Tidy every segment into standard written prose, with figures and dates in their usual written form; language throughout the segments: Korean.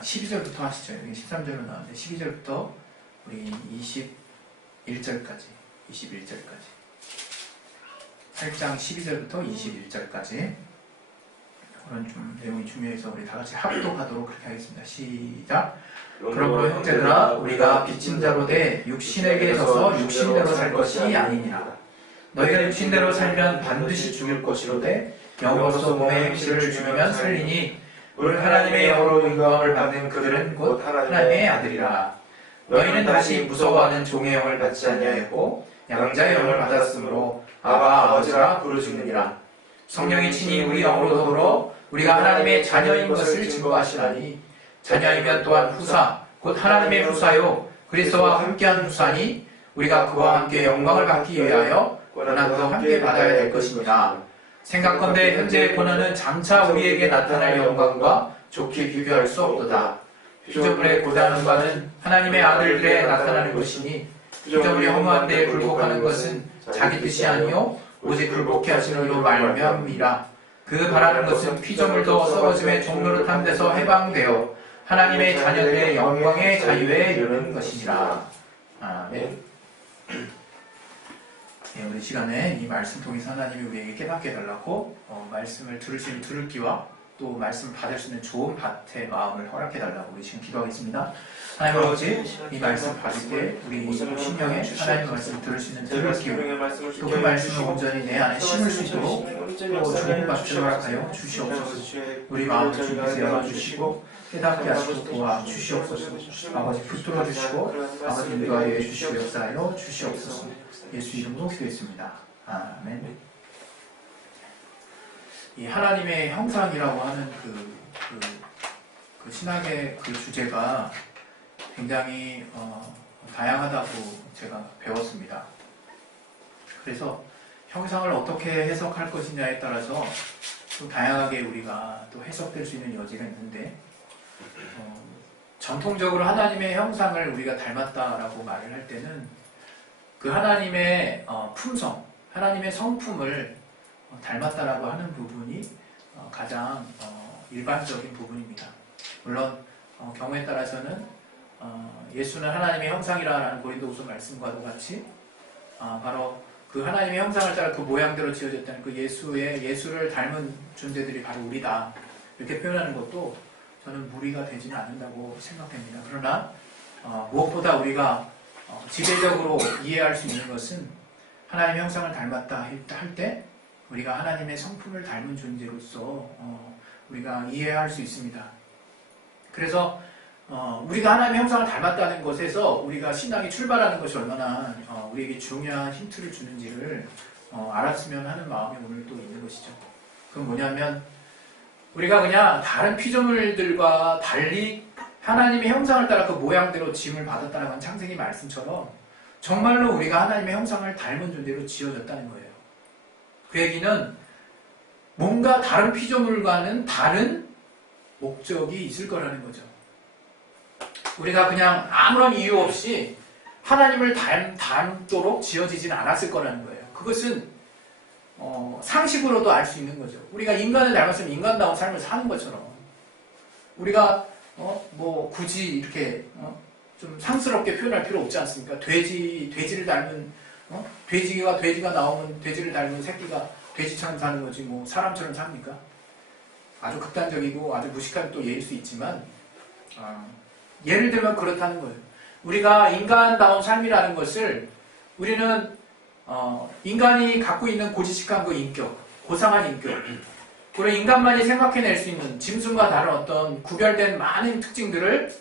12절부터 하시죠. 여기 13절로 나왔는데 12절부터 우리 21절까지 8장 12절부터 21절까지 그런 좀 내용이 중요해서 우리 다 같이 합독하도록 그렇게 하겠습니다. 시작. 그러므로 형제들아 우리가 빚진 자로 돼 육신에게 서서 육신대로 살 것이 아니니라. 너희가 육신대로 살면 반드시 죽을 것이로되 영으로서 몸의 행실을 죽이면 살리니 물 하나님의 영으로 영광을 받는 그들은 곧 하나님의 아들이라. 너희는 다시 무서워하는 종의 영을 받지 아니하였고 양자의 영을 받았으므로 아바 아버지라 부르짖느니라. 성령이 친히 우리 영으로 더불어 우리가 하나님의 자녀인 것을 증거하시나니 자녀이면 또한 후사 곧 하나님의 후사요 그리스도와 함께한 후사니 우리가 그와 함께 영광을 받기 위하여 고난도 함께 받아야 될 것입니다. 생각컨대 현재의 고난은 장차 우리에게 나타날 영광과 좋게 비교할 수 없도다. 피조물의 고단한 바는 하나님의 아들들에 나타나는 것이니 피조물이 허무한 데에 굴복하는 것은 자기 뜻이 아니요 오직 굴복해 하시는 이로 말미암이라. 그 바라는 것은 피조물도 썩어짐의 종로를 탄 데서 해방되어 하나님의 자녀들의 영광의 자유에 이르는 것이니라. 아멘. 네, 우리 시간에 이 말씀 통해서 하나님이 우리에게 깨닫게 해달라고 말씀을 들을 수 있는 들을 귀와 또 말씀을 받을 수 있는 좋은 밭의 마음을 허락해 달라고 우리 지금 기도하겠습니다. 하나님 아버지, 이 말씀 받을 때 우리 심령에 하나님의 말씀을 들을 수 있는 들을 귀, 또 그 말씀을 온전히 내 안에 심을 수 있도록 또 좋은 밭을 허락하여 주시옵소서. 우리 마음을 주님께서 열어주시고 깨닫게 하시고 도와주시옵소서. 아버지 붙들어 주시고 아버지 인도하여 주시고 역사하여 주시옵소서. 예수 이름으로 기도했습니다. 아멘. 이 하나님의 형상이라고 하는 그 신학의 그 주제가 굉장히 다양하다고 제가 배웠습니다. 그래서 형상을 어떻게 해석할 것이냐에 따라서 또 다양하게 우리가 또 해석될 수 있는 여지가 있는데 전통적으로 하나님의 형상을 우리가 닮았다라고 말을 할 때는 그 하나님의 품성, 하나님의 성품을 닮았다라고 하는 부분이 가장 일반적인 부분입니다. 물론 경우에 따라서는 예수는 하나님의 형상이라는 고린도후서 말씀과도 같이 바로 그 하나님의 형상을 따라 그 모양대로 지어졌다는 그 예수를 닮은 존재들이 바로 우리다 이렇게 표현하는 것도 저는 무리가 되지는 않는다고 생각됩니다. 그러나 무엇보다 우리가 지배적으로 이해할 수 있는 것은 하나님의 형상을 닮았다 할 때 우리가 하나님의 성품을 닮은 존재로서 우리가 이해할 수 있습니다. 그래서 우리가 하나님의 형상을 닮았다는 것에서 우리가 신앙이 출발하는 것이 얼마나 우리에게 중요한 힌트를 주는지를 알았으면 하는 마음이 오늘 또 있는 것이죠. 그건 뭐냐면 우리가 그냥 다른 피조물들과 달리 하나님의 형상을 따라 그 모양대로 지음을 받았다는 건 창세기 말씀처럼 정말로 우리가 하나님의 형상을 닮은 존재로 지어졌다는 거예요. 그 얘기는 뭔가 다른 피조물과는 다른 목적이 있을 거라는 거죠. 우리가 그냥 아무런 이유 없이 하나님을 닮도록 지어지진 않았을 거라는 거예요. 그것은 상식으로도 알 수 있는 거죠. 우리가 인간을 닮았으면 인간다운 삶을 사는 것처럼 우리가 굳이 이렇게 좀 상스럽게 표현할 필요 없지 않습니까? 돼지를 닮은 돼지가 나오면 돼지를 닮은 새끼가 돼지처럼 사는 거지 뭐 사람처럼 삽니까? 아주 극단적이고 아주 무식한 또 예일 수 있지만 예를 들면 그렇다는 거예요. 우리가 인간다운 삶이라는 것을 우리는 인간이 갖고 있는 고지식한 그 인격, 고상한 인격, 그리고 인간만이 생각해낼 수 있는 짐승과 다른 어떤 구별된 많은 특징들을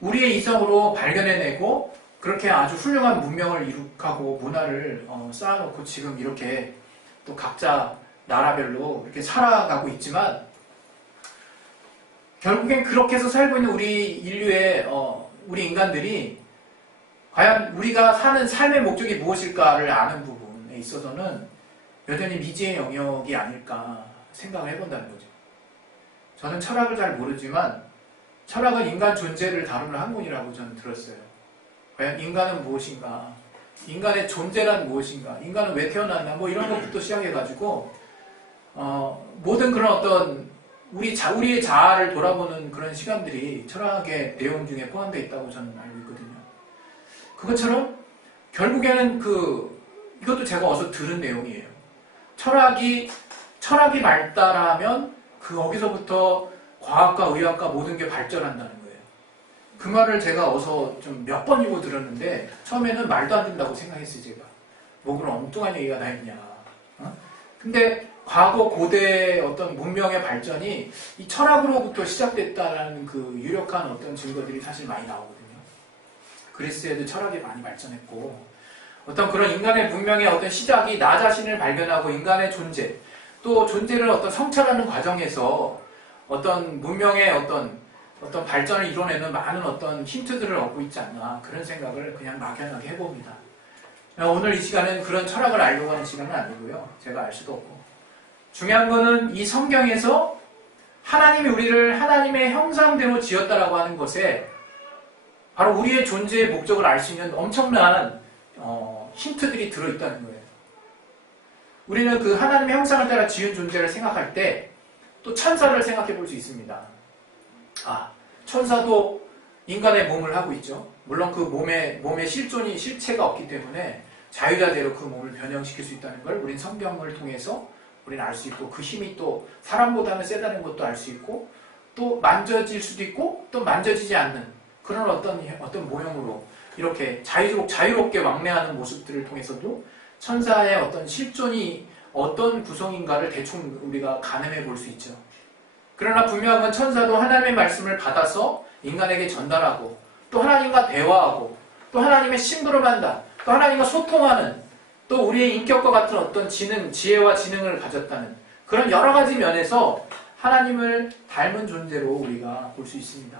우리의 이성으로 발견해내고 그렇게 아주 훌륭한 문명을 이룩하고 문화를 쌓아놓고 지금 이렇게 또 각자 나라별로 이렇게 살아가고 있지만 결국엔 그렇게 해서 살고 있는 우리 인류의 우리 인간들이 과연 우리가 사는 삶의 목적이 무엇일까를 아는 부분에 있어서는 여전히 미지의 영역이 아닐까 생각을 해본다는 거죠. 저는 철학을 잘 모르지만 철학은 인간 존재를 다루는 학문이라고 저는 들었어요. 과연 인간은 무엇인가? 인간의 존재란 무엇인가? 인간은 왜 태어났나? 뭐 이런 것부터 시작해가지고 모든 그런 어떤 우리의 자아를 돌아보는 그런 시간들이 철학의 내용 중에 포함되어 있다고 저는 알고 있거든요. 그것처럼 결국에는 이것도 제가 어디서 들은 내용이에요. 철학이 발달하면 거기서부터 과학과 의학과 모든 게 발전한다는 거예요. 그 말을 제가 어디서 좀 몇 번이고 들었는데 처음에는 말도 안 된다고 생각했어요. 제가 뭐 그런 엉뚱한 얘기가 다 있냐. 근데 과거 고대의 어떤 문명의 발전이 이 철학으로부터 시작됐다는 그 유력한 어떤 증거들이 사실 많이 나오거든요. 그리스에도 철학이 많이 발전했고, 어떤 그런 인간의 문명의 어떤 시작이 나 자신을 발견하고 인간의 존재, 또 존재를 어떤 성찰하는 과정에서 어떤 문명의 어떤 발전을 이뤄내는 많은 어떤 힌트들을 얻고 있지 않나, 그런 생각을 그냥 막연하게 해봅니다. 오늘 이 시간은 그런 철학을 알려고 하는 시간은 아니고요. 제가 알 수도 없고. 중요한 거는 이 성경에서 하나님이 우리를 하나님의 형상대로 지었다라고 하는 것에 바로 우리의 존재의 목적을 알 수 있는 엄청난 힌트들이 들어있다는 거예요. 우리는 그 하나님의 형상을 따라 지은 존재를 생각할 때 또 천사를 생각해 볼 수 있습니다. 천사도 인간의 몸을 하고 있죠. 물론 그 몸에 실체가 없기 때문에 자유자재로 그 몸을 변형시킬 수 있다는 걸 우린 성경을 통해서 우리는 알 수 있고, 그 힘이 또 사람보다는 세다는 것도 알 수 있고, 또 만져질 수도 있고 또 만져지지 않는 그런 어떤 모형으로 이렇게 자유롭게 왕래하는 모습들을 통해서도 천사의 어떤 실존이 어떤 구성인가를 대충 우리가 가늠해 볼 수 있죠. 그러나 분명한 건 천사도 하나님의 말씀을 받아서 인간에게 전달하고, 또 하나님과 대화하고, 또 하나님의 심부름한다, 또 하나님과 소통하는, 또 우리의 인격과 같은 어떤 지혜와 지능을 가졌다는 그런 여러 가지 면에서 하나님을 닮은 존재로 우리가 볼 수 있습니다.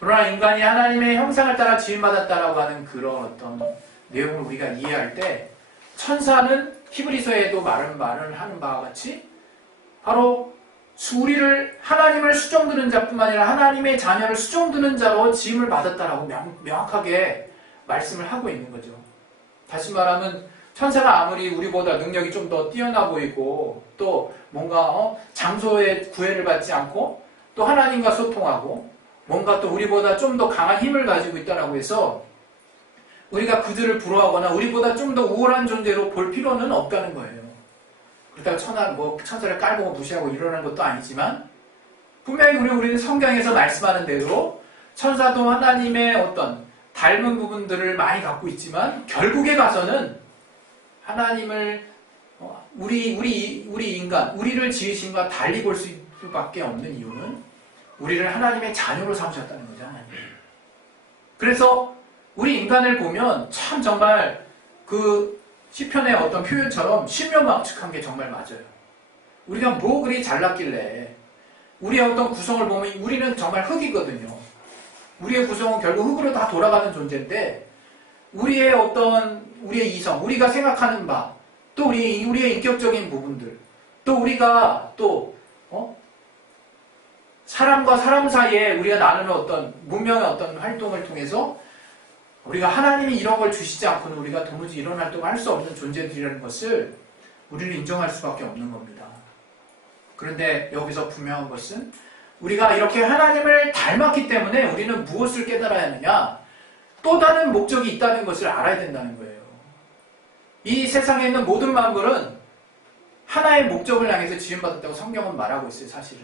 그러나 인간이 하나님의 형상을 따라 지음받았다라고 하는 그런 어떤 내용을 우리가 이해할 때, 천사는 히브리서에도 말을 하는 바와 같이 바로 우리를 하나님을 수종드는 자뿐만 아니라 하나님의 자녀를 수종드는 자로 지음을 받았다라고 명확하게 말씀을 하고 있는 거죠. 다시 말하면 천사가 아무리 우리보다 능력이 좀 더 뛰어나 보이고, 또 뭔가 장소의 구애를 받지 않고 또 하나님과 소통하고 뭔가 또 우리보다 좀 더 강한 힘을 가지고 있다라고 해서 우리가 그들을 부러워하거나 우리보다 좀 더 우월한 존재로 볼 필요는 없다는 거예요. 그렇다고 천사를 깔보고 무시하고 이러는 것도 아니지만, 분명히 우리는 성경에서 말씀하는 대로 천사도 하나님의 어떤 닮은 부분들을 많이 갖고 있지만, 결국에 가서는 하나님을 우리 인간, 우리를 지으신 것과 달리 볼 수밖에 없는 이유는 우리를 하나님의 자녀로 삼으셨다는 거잖아요. 그래서 우리 인간을 보면 참 정말 그 시편의 어떤 표현처럼 신묘막측한 게 정말 맞아요. 우리가 뭐 그리 잘났길래, 우리의 어떤 구성을 보면 우리는 정말 흙이거든요. 우리의 구성은 결국 흙으로 다 돌아가는 존재인데, 우리의 이성, 우리가 생각하는 바, 또 우리의 인격적인 부분들, 또 우리가 사람과 사람 사이에 우리가 나누는 어떤 문명의 어떤 활동을 통해서 우리가 하나님이 이런 걸 주시지 않고는 우리가 도무지 이런 활동을 할 수 없는 존재들이라는 것을 우리는 인정할 수밖에 없는 겁니다. 그런데 여기서 분명한 것은 우리가 이렇게 하나님을 닮았기 때문에 우리는 무엇을 깨달아야 하느냐? 또 다른 목적이 있다는 것을 알아야 된다는 거예요. 이 세상에 있는 모든 만물은 하나의 목적을 향해서 지음받았다고 성경은 말하고 있어요, 사실은.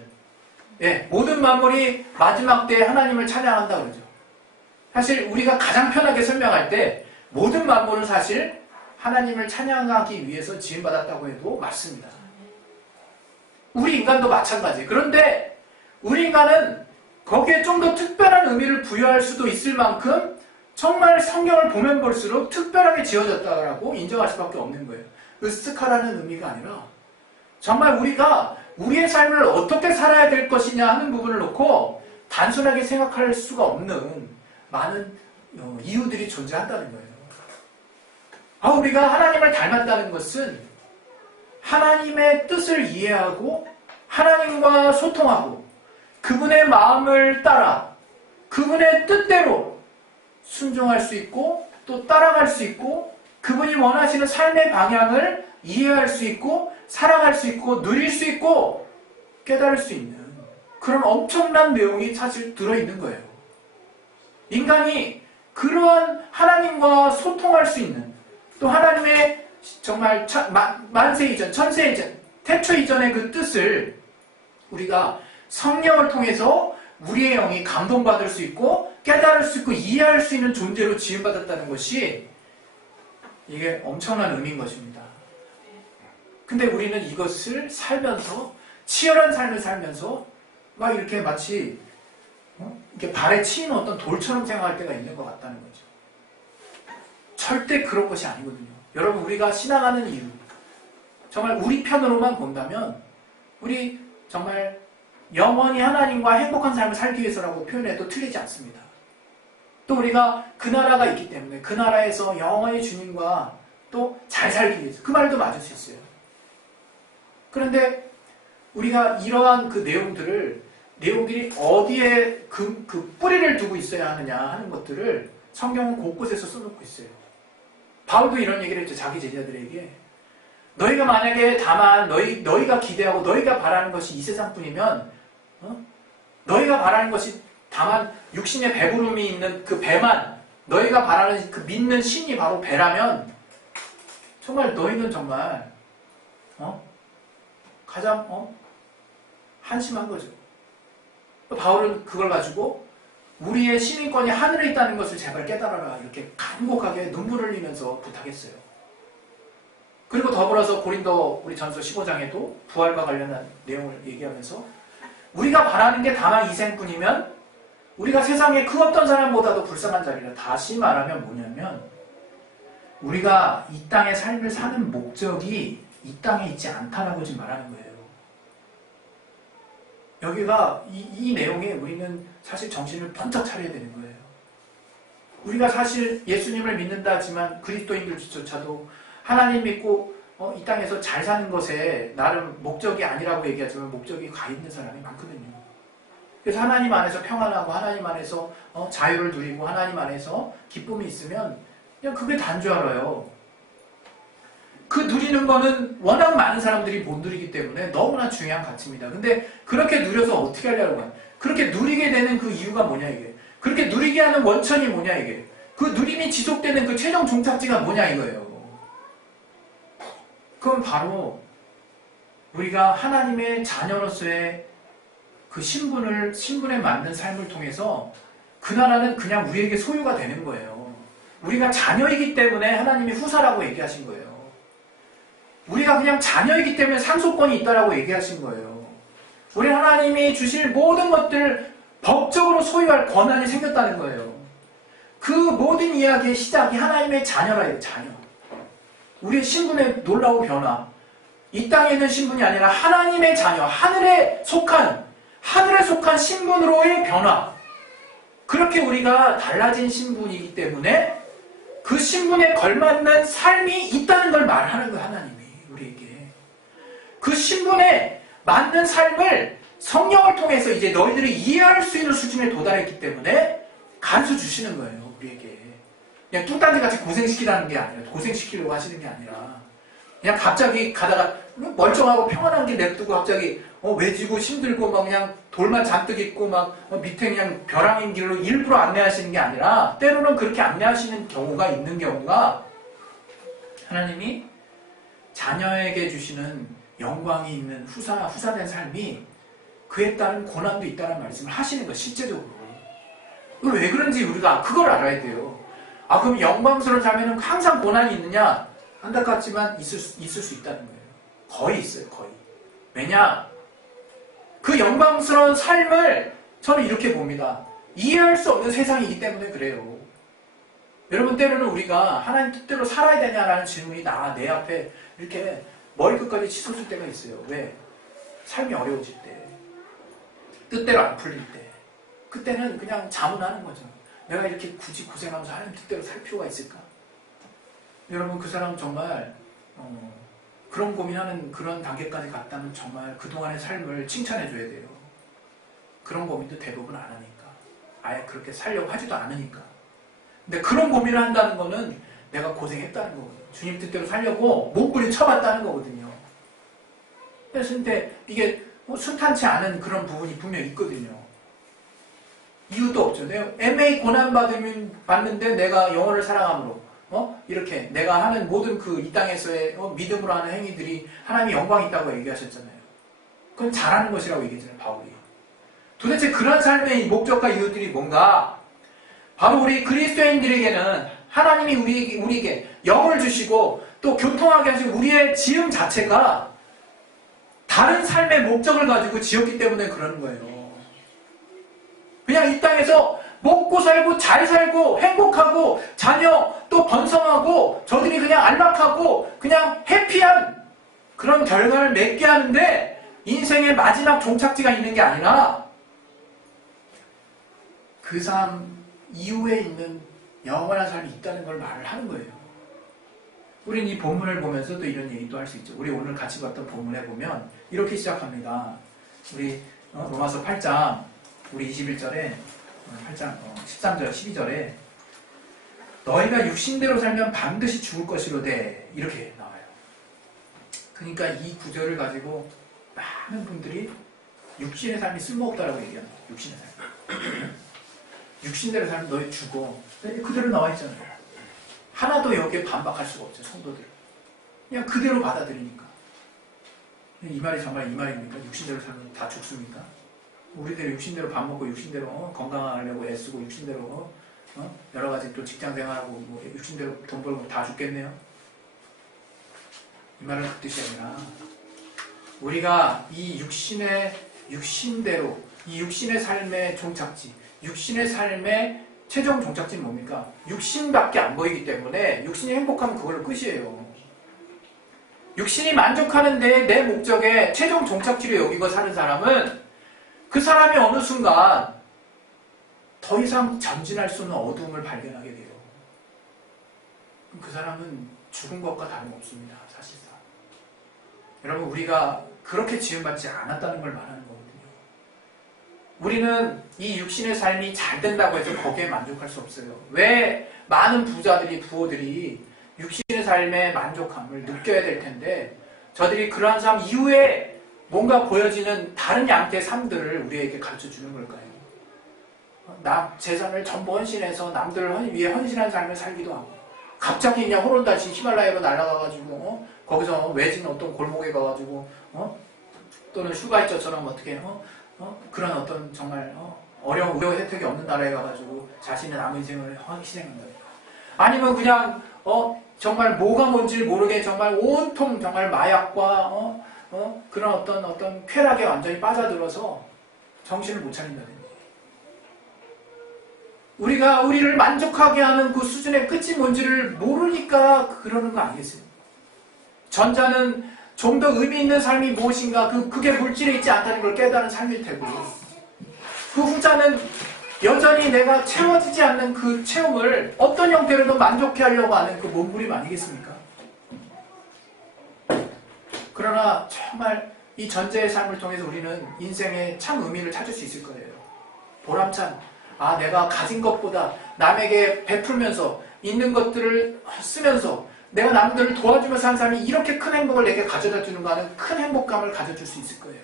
모든 만물이 마지막 때에 하나님을 찬양한다 그러죠. 사실 우리가 가장 편하게 설명할 때 모든 만물은 사실 하나님을 찬양하기 위해서 지음받았다고 해도 맞습니다. 우리 인간도 마찬가지. 그런데 우리 인간은 거기에 좀 더 특별한 의미를 부여할 수도 있을 만큼 정말 성경을 보면 볼수록 특별하게 지어졌다고 인정할 수밖에 없는 거예요. 으스카라는 의미가 아니라 정말 우리가 우리의 삶을 어떻게 살아야 될 것이냐 하는 부분을 놓고 단순하게 생각할 수가 없는 많은 이유들이 존재한다는 거예요. 우리가 하나님을 닮았다는 것은 하나님의 뜻을 이해하고 하나님과 소통하고 그분의 마음을 따라 그분의 뜻대로 순종할 수 있고 또 따라갈 수 있고 그분이 원하시는 삶의 방향을 이해할 수 있고 사랑할 수 있고 누릴 수 있고 깨달을 수 있는 그런 엄청난 내용이 사실 들어있는 거예요. 인간이 그러한 하나님과 소통할 수 있는, 또 하나님의 정말 만세 이전, 천세 이전, 태초 이전의 그 뜻을 우리가 성령을 통해서 우리의 영이 감동받을 수 있고 깨달을 수 있고 이해할 수 있는 존재로 지음받았다는 것이 이게 엄청난 의미인 것입니다. 근데 우리는 이것을 살면서, 치열한 삶을 살면서 막 이렇게 마치 이렇게 발에 치인 어떤 돌처럼 생각할 때가 있는 것 같다는 거죠. 절대 그런 것이 아니거든요. 여러분, 우리가 신앙하는 이유, 정말 우리 편으로만 본다면 우리 정말 영원히 하나님과 행복한 삶을 살기 위해서라고 표현해도 틀리지 않습니다. 또 우리가 그 나라가 있기 때문에 그 나라에서 영원히 주님과 또 잘 살기 위해서, 그 말도 맞을 수 있어요. 그런데 우리가 이러한 그 내용들이 어디에 그 뿌리를 두고 있어야 하느냐 하는 것들을 성경은 곳곳에서 써놓고 있어요. 바울도 이런 얘기를 했죠. 자기 제자들에게. 너희가 만약에 다만 너희가 기대하고 너희가 바라는 것이 이 세상뿐이면, 너희가 바라는 것이 다만 육신의 배부름이 있는 그 배만, 너희가 바라는 그 믿는 신이 바로 배라면 정말 너희는 정말 가장 한심한 거죠. 바울은 그걸 가지고 우리의 시민권이 하늘에 있다는 것을 제발 깨달아라, 이렇게 간곡하게 눈물을 흘리면서 부탁했어요. 그리고 더불어서 고린도 우리 전서 15장에도 부활과 관련한 내용을 얘기하면서 우리가 바라는 게 다만 이 생뿐이면 우리가 세상에 그 어떤 사람보다도 불쌍한 자리라. 다시 말하면 뭐냐면 우리가 이 땅의 삶을 사는 목적이 이 땅에 있지 않다라고 지금 말하는 거예요. 여기가 이 내용에 우리는 사실 정신을 번쩍 차려야 되는 거예요. 우리가 사실 예수님을 믿는다 하지만 그리스도인들조차도 하나님 믿고 이 땅에서 잘 사는 것에 나름 목적이 아니라고 얘기하지만 목적이 가 있는 사람이 많거든요. 그래서 하나님 안에서 평안하고 하나님 안에서 자유를 누리고 하나님 안에서 기쁨이 있으면 그냥 그게 단 줄 알아요. 그 누리는 거는 워낙 많은 사람들이 못 누리기 때문에 너무나 중요한 가치입니다. 근데 그렇게 누려서 어떻게 하려고 해요? 그렇게 누리게 되는 그 이유가 뭐냐 이게. 그렇게 누리게 하는 원천이 뭐냐 이게. 그 누림이 지속되는 그 최종 종착지가 뭐냐 이거예요. 그건 바로 우리가 하나님의 자녀로서의 그 신분에 맞는 삶을 통해서 그 나라는 그냥 우리에게 소유가 되는 거예요. 우리가 자녀이기 때문에 하나님이 후사라고 얘기하신 거예요. 우리가 그냥 자녀이기 때문에 상속권이 있다라고 얘기하신 거예요. 우리 하나님이 주실 모든 것들 법적으로 소유할 권한이 생겼다는 거예요. 그 모든 이야기의 시작이 하나님의 자녀라요. 자녀. 우리의 신분의 놀라운 변화. 이 땅에 있는 신분이 아니라 하나님의 자녀, 하늘에 속한 신분으로의 변화. 그렇게 우리가 달라진 신분이기 때문에 그 신분에 걸맞는 삶이 있다는 걸 말하는 거예요. 하나님이 우리에게. 그 신분에 맞는 삶을 성령을 통해서 이제 너희들이 이해할 수 있는 수준에 도달했기 때문에 가르쳐 주시는 거예요. 우리에게. 그냥 뚱딴지같이 고생시키라는 게 아니라, 고생시키려고 하시는 게 아니라 그냥 갑자기 가다가 멀쩡하고 평안한 게 냅두고 갑자기 외지고 힘들고 막 그냥 돌만 잔뜩 있고 막 밑에 그냥 벼랑인 길로 일부러 안내하시는 게 아니라 때로는 그렇게 안내하시는 경우가 있는 경우가 하나님이 자녀에게 주시는 영광이 있는 후사된 삶이 그에 따른 고난도 있다는 말씀을 하시는 거예요. 실제적으로. 왜 그런지 우리가 그걸 알아야 돼요. 그럼 영광스러운 삶에는 항상 고난이 있느냐? 안타깝지만 있을 수 있다는 거예요. 거의 있어요. 거의. 왜냐? 그 영광스러운 삶을 저는 이렇게 봅니다. 이해할 수 없는 세상이기 때문에 그래요. 여러분, 때로는 우리가 하나님 뜻대로 살아야 되냐라는 질문이 내 앞에 이렇게 머리끝까지 치솟을 때가 있어요. 왜? 삶이 어려워질 때, 뜻대로 안 풀릴 때, 그때는 그냥 자문하는 거죠. 내가 이렇게 굳이 고생하면서 하나님 뜻대로 살 필요가 있을까? 여러분, 그 사람 정말 그런 고민하는 그런 단계까지 갔다면 정말 그동안의 삶을 칭찬해줘야 돼요. 그런 고민도 대부분 안 하니까. 아예 그렇게 살려고 하지도 않으니까. 근데 그런 고민을 한다는 거는 내가 고생했다는 거거든요. 주님 뜻대로 살려고 몸부림 쳐봤다는 거거든요. 그래서 근데 이게 순탄치 않은 그런 부분이 분명히 있거든요. 이유도 없죠. 내가 애매히 고난받는데 내가 영혼을 사랑함으로 이렇게 내가 하는 모든 그 이 땅에서의 믿음으로 하는 행위들이 하나님의 영광이 있다고 얘기하셨잖아요. 그건 잘하는 것이라고 얘기했잖아요, 바울이. 도대체 그런 삶의 목적과 이유들이 뭔가? 바로 우리 그리스도인들에게는 하나님이 우리에게 영을 주시고 또 교통하게 하신 우리의 지음 자체가 다른 삶의 목적을 가지고 지었기 때문에 그러는 거예요. 그냥 이 땅에서 먹고 살고 잘 살고 행복하고 자녀 또 번성하고 저들이 그냥 안락하고 그냥 해피한 그런 결과를 맺게 하는데 인생의 마지막 종착지가 있는 게 아니라 그 삶 이후에 있는 영원한 삶이 있다는 걸 말을 하는 거예요. 우린 이 본문을 보면서 또 이런 얘기도 할 수 있죠. 우리 오늘 같이 봤던 본문에 보면 이렇게 시작합니다. 우리 로마서 8장 우리 21절에 8장 13절 12절에 너희가 육신대로 살면 반드시 죽을 것이로되 이렇게 나와요. 그러니까 이 구절을 가지고 많은 분들이 육신의 삶이 쓸모없다라고 얘기합니다. 육신의 삶. 육신대로 살면 너희 죽어. 그대로 나와 있잖아요. 하나도 여기에 반박할 수가 없죠. 성도들. 그냥 그대로 받아들이니까. 이 말이 정말 이 말입니까? 육신대로 살면 다 죽습니까? 우리들이 육신대로 밥 먹고 육신대로 건강하려고 애쓰고 육신대로 여러 가지 또 직장 생활하고 뭐 육신대로 돈 벌고 다 죽겠네요. 이 말은 그 뜻이 아니라 우리가 이 육신대로 이 육신의 삶의 종착지, 육신의 삶의 최종 종착지는 뭡니까? 육신밖에 안 보이기 때문에 육신이 행복하면 그걸로 끝이에요. 육신이 만족하는데 내 목적의 최종 종착지로 여기고 사는 사람은 그 사람이 어느 순간 더 이상 전진할 수 없는 어두움을 발견하게 돼요. 그 사람은 죽은 것과 다름없습니다. 사실상. 여러분 우리가 그렇게 지음받지 않았다는 걸 말하는 거거든요. 우리는 이 육신의 삶이 잘 된다고 해서 거기에 만족할 수 없어요. 왜 많은 부호들이 육신의 삶의 만족함을 느껴야 될 텐데 저들이 그러한 삶 이후에 뭔가 보여지는 다른 양태의 삶들을 우리에게 가르쳐주는 걸까요? 재산을 전부 헌신해서 남들을 위해 헌신한 삶을 살기도 하고 갑자기 그냥 호론다시 히말라야로 날아가가지고 거기서 외진 어떤 골목에 가가지고 또는 슈가이처처럼 어떻게 그런 어떤 정말 어려운 의료 혜택이 없는 나라에 가가지고 자신의 남은 인생을 희생한다. 아니면 그냥 정말 뭐가 뭔지 모르게 정말 온통 정말 마약과 그런 어떤 쾌락에 완전히 빠져들어서 정신을 못 차린다든지. 우리가 우리를 만족하게 하는 그 수준의 끝이 뭔지를 모르니까 그러는 거 아니겠어요? 전자는 좀 더 의미 있는 삶이 무엇인가 그게 물질에 있지 않다는 걸 깨달은 삶일 테고 그 후자는 여전히 내가 채워지지 않는 그 체험을 어떤 형태로든 만족해 하려고 하는 그 몸부림 아니겠습니까? 그러나 정말 이 전제의 삶을 통해서 우리는 인생의 참 의미를 찾을 수 있을 거예요. 보람찬, 내가 가진 것보다 남에게 베풀면서 있는 것들을 쓰면서 내가 남들을 도와주면서 사는 사람이 이렇게 큰 행복을 내게 가져다 주는 거 하는 큰 행복감을 가져줄 수 있을 거예요.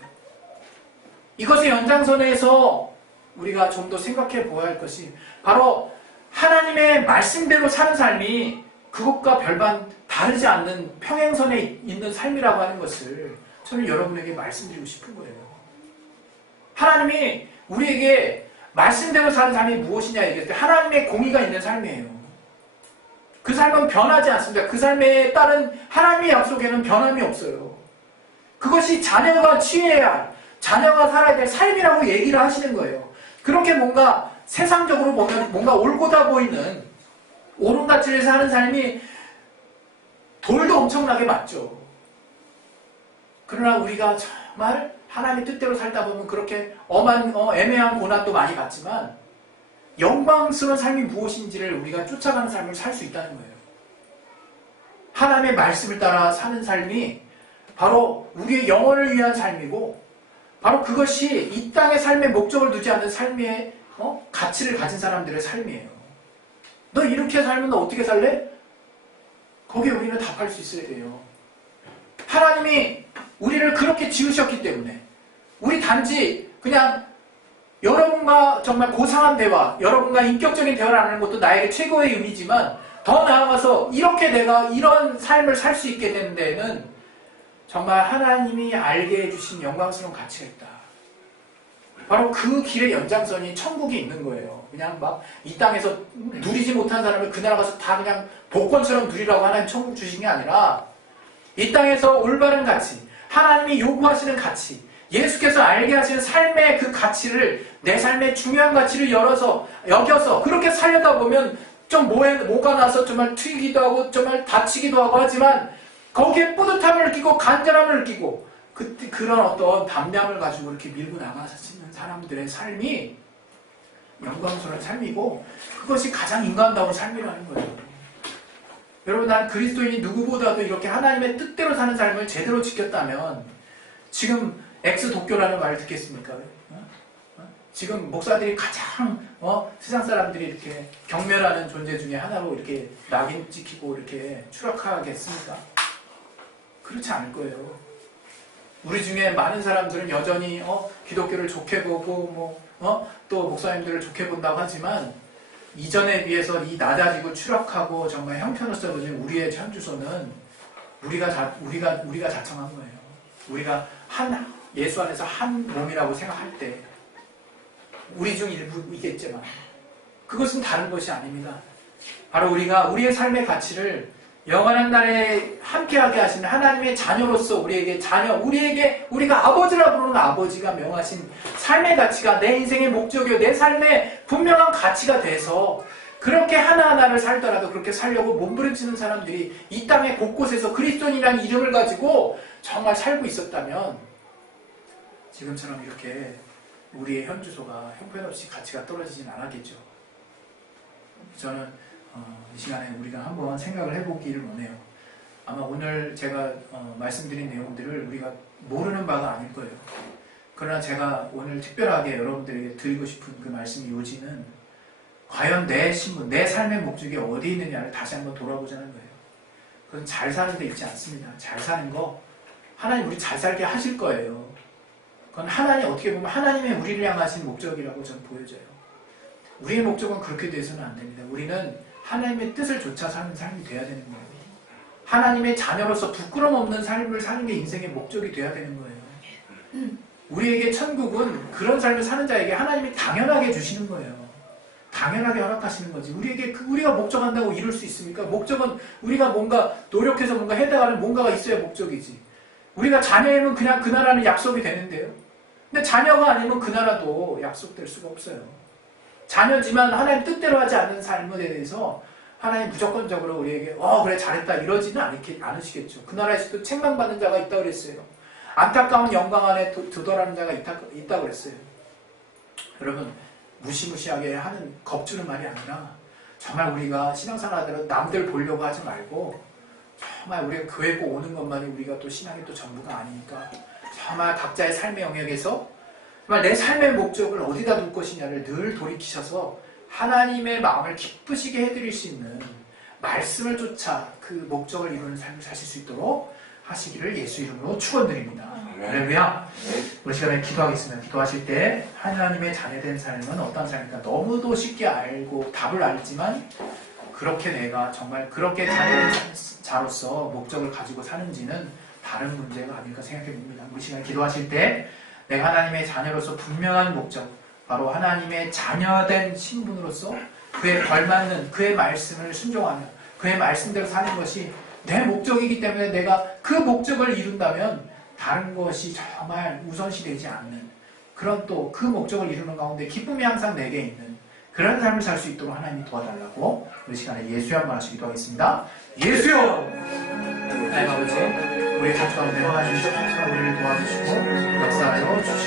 이것의 연장선에서 우리가 좀 더 생각해 보아야 할 것이 바로 하나님의 말씀대로 사는 삶이 그것과 별반 다르지 않는 평행선에 있는 삶이라고 하는 것을 저는 여러분에게 말씀드리고 싶은 거예요. 하나님이 우리에게 말씀대로 사는 삶이 무엇이냐 얘기할 때 하나님의 공의가 있는 삶이에요. 그 삶은 변하지 않습니다. 그 삶에 따른 하나님의 약속에는 변함이 없어요. 그것이 자녀가 취해야 할, 자녀가 살아야 될 삶이라고 얘기를 하시는 거예요. 그렇게 뭔가 세상적으로 보면 뭔가 올곧아 보이는 오름가치를 사는 삶이 돌도 엄청나게 많죠. 그러나 우리가 정말 하나님의 뜻대로 살다 보면 그렇게 애매한 고난도 많이 받지만 영광스러운 삶이 무엇인지를 우리가 쫓아가는 삶을 살 수 있다는 거예요. 하나님의 말씀을 따라 사는 삶이 바로 우리의 영혼을 위한 삶이고 바로 그것이 이 땅의 삶의 목적을 두지 않는 삶의 가치를 가진 사람들의 삶이에요. 너 이렇게 살면 너 어떻게 살래? 거기에 우리는 답할 수 있어야 돼요. 하나님이 우리를 그렇게 지으셨기 때문에 우리 단지 그냥 여러분과 정말 고상한 대화, 여러분과 인격적인 대화를 하는 것도 나에게 최고의 의미지만 더 나아가서 이렇게 내가 이런 삶을 살 수 있게 된 데는 정말 하나님이 알게 해주신 영광스러운 가치가 있다. 바로 그 길의 연장선이 천국이 있는 거예요. 그냥 막 이 땅에서 누리지 못한 사람을 그 나라 가서 다 그냥 복권처럼 누리라고 하나님 천국 주신 게 아니라 이 땅에서 올바른 가치, 하나님이 요구하시는 가치, 예수께서 알게 하시는 삶의 그 가치를 내 삶의 중요한 가치를 여겨서 그렇게 살려다 보면 좀 뭐가 나서 정말 튀기도 하고 정말 다치기도 하고 하지만 거기에 뿌듯함을 느끼고 간절함을 느끼고 그런 어떤 담량을 가지고 이렇게 밀고 나가시는 사람들의 삶이 영광스러운 삶이고 그것이 가장 인간다운 삶이라는 거예요. 여러분, 난 그리스도인이 누구보다도 이렇게 하나님의 뜻대로 사는 삶을 제대로 지켰다면 지금 엑스독교라는 말을 듣겠습니까? 지금 목사들이 가장 세상 사람들이 이렇게 경멸하는 존재 중에 하나로 이렇게 낙인 찍히고 이렇게 추락하겠습니까? 그렇지 않을 거예요. 우리 중에 많은 사람들은 여전히 기독교를 좋게 보고 또 목사님들을 좋게 본다고 하지만 이전에 비해서 이 낮아지고 추락하고 정말 형편없어진 우리의 현주소는 우리가 자청한 거예요. 우리가 예수 안에서 한 몸이라고 생각할 때 우리 중 일부이겠지만 그것은 다른 것이 아닙니다. 바로 우리가 우리의 삶의 가치를 영원한 날에 함께하게 하시는 하나님의 자녀로서 우리가 아버지라고 부르는 아버지가 명하신 삶의 가치가 내 인생의 목적이요 내 삶의 분명한 가치가 돼서 그렇게 하나하나를 살더라도 그렇게 살려고 몸부림치는 사람들이 이 땅의 곳곳에서 그리스도인이라는 이름을 가지고 정말 살고 있었다면 지금처럼 이렇게 우리의 현주소가 형편없이 가치가 떨어지진 않았겠죠. 저는 이 시간에 우리가 한번 생각을 해보기를 원해요. 아마 오늘 제가 말씀드린 내용들을 우리가 모르는 바가 아닐 거예요. 그러나 제가 오늘 특별하게 여러분들에게 드리고 싶은 그 말씀의 요지는 과연 내 신분, 내 삶의 목적이 어디 있느냐를 다시 한번 돌아보자는 거예요. 그건 잘 사는 데 있지 않습니다. 잘 사는 거 하나님 우리 잘 살게 하실 거예요. 그건 하나님 어떻게 보면 하나님의 우리를 향하신 목적이라고 저는 보여져요. 우리의 목적은 그렇게 돼서는 안 됩니다. 우리는 하나님의 뜻을 좇아 사는 삶이 돼야 되는 거예요. 하나님의 자녀로서 부끄럼 없는 삶을 사는 게 인생의 목적이 돼야 되는 거예요. 우리에게 천국은 그런 삶을 사는 자에게 하나님이 당연하게 주시는 거예요. 당연하게 허락하시는 거지. 우리가 목적한다고 이룰 수 있습니까? 목적은 우리가 뭔가 노력해서 뭔가 해나가는 뭔가가 있어야 목적이지. 우리가 자녀이면 그냥 그 나라는 약속이 되는데요. 근데 자녀가 아니면 그 나라도 약속될 수가 없어요. 자녀지만 하나님 뜻대로 하지 않는 삶에 대해서 하나님 무조건적으로 우리에게 그래 잘했다 이러지는 않으시겠죠. 그 나라에서도 책망받는 자가 있다고 그랬어요. 안타까운 영광 안에 도달하는 자가 있다고 그랬어요. 여러분, 무시무시하게 하는 겁주는 말이 아니라 정말 우리가 신앙생활하더라도 남들 보려고 하지 말고 정말 우리가 교회 꼭 오는 것만이 우리가 또 신앙이 또 전부가 아니니까 정말 각자의 삶의 영역에서 정말 내 삶의 목적을 어디다 둘 것이냐를 늘 돌이키셔서 하나님의 마음을 기쁘시게 해드릴 수 있는 말씀을 쫓아 그 목적을 이루는 삶을 사실 수 있도록 하시기를 예수 이름으로 축원드립니다. 할렐루야. 우리 시간에 기도하겠습니다. 기도하실 때 하나님의 자녀된 삶은 어떤 삶일까? 너무도 쉽게 알고 답을 알지만 그렇게 내가 정말 그렇게 자녀된 자로서 목적을 가지고 사는지는 다른 문제가 아닐까 생각해 봅니다. 우리 시간에 기도하실 때 내가 하나님의 자녀로서 분명한 목적, 바로 하나님의 자녀된 신분으로서 그에 걸맞는 그의 말씀을 순종하며 그의 말씀대로 사는 것이 내 목적이기 때문에 내가 그 목적을 이룬다면 다른 것이 정말 우선시 되지 않는 그런 또 그 목적을 이루는 가운데 기쁨이 항상 내게 있는 그런 삶을 살 수 있도록 하나님이 도와달라고 우리 시간에 예수여 한번 하시기도 하겠습니다. 예수여! 하나님 아버지, 우리 각 가운데 하나님 우리를 도와주시고 역사하여 주시옵소서.